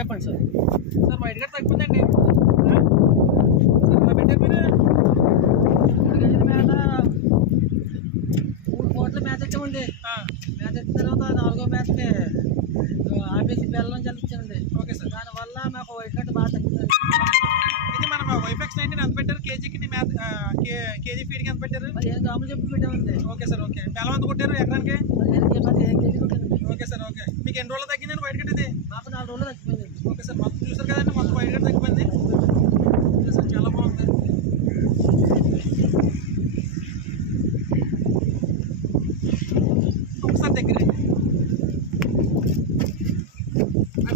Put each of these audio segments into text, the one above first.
చెప్పండి sir. Sir white cut తగ్గిపోయిందండి. Sir ఎలా పెట్టారు మీరు? 3 కేజీల మేత 3 పూటలు మేత ఇచ్చామండి. మేత ఇచ్చిన తర్వాత 4గో మేతకి ఆపేసి బెల్లం చల్లించానండి. Okay sir. దానివల్ల మాకు వైట్ కట్ బాగా తగ్గిందండి. ఇది మనం వైఫెక్స్ 19 ఎంత పెట్టారు కేజీకి? కేజీ ఫీడ్కి ఎంత పెట్టారు? 15 గ్రాములు చెప్పి పెట్టామండి. Okay sir. ఓకే. బెల్లం ఎంత కొట్టారు ఎకరానికి? 15 కేజీలు కొట్టానండి. Okay sir. ఓకే. మీకు ఎన్ని రోజులు తగ్గిందండి వైట్ కట్ ఇది? మాకు 4 రోజులు తగ్గిపోయిందండి. Okay sir. మొత్తం చూసారు కదండి, మొత్తం వైట్ కట్ తగ్గిపోయింది. ఓకే సార్, చాలా బాగుంది. ఒకసారి దగ్గరండి.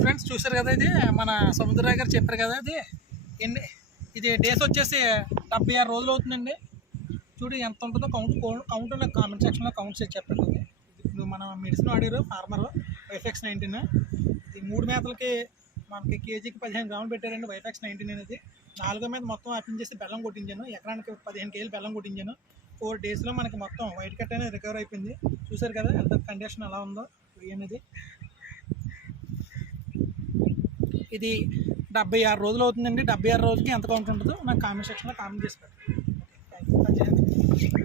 ఫ్రెండ్స్ చూసారు కదా, ఇది మన సముద్రరాయ్ గారు చెప్పారు కదా, ఇది డేస్ వచ్చేసి 76 రోజులు అవుతుందండి. చూడు ఎంత ఉంటుందో కౌంట్ నాకు కామెంట్ సెక్షన్లో కౌంట్ చేసి చెప్పండి. ఇప్పుడు మన మెడిసిన్ వాడారు ఫార్మర్ వైఫెక్స్ 19. ఈ 3 మేతలకి మనకి కేజీకి 15 గ్రాములు పెట్టారండి వైఫెక్స్ 19 అనేది. 4గో మీద మొత్తం ఆపించేసి బెల్లం కొట్టించాను. ఎకరానికి 15 కేజీలు బెల్లం కొట్టించాను. 4 డేస్లో మనకి మొత్తం వైట్ కట్ అనేది రికవర్ అయిపోయింది. చూసారు కదా ఎంత కండిషన్ ఎలా ఉందో అనేది. ఇది 76 రోజులు అవుతుందండి. 76 రోజులకి ఎంత కౌంట్ ఉంటుందో నాకు కామెంట్ సెక్షన్లో కామెంట్ చేసి పెట్టండి. Thank you.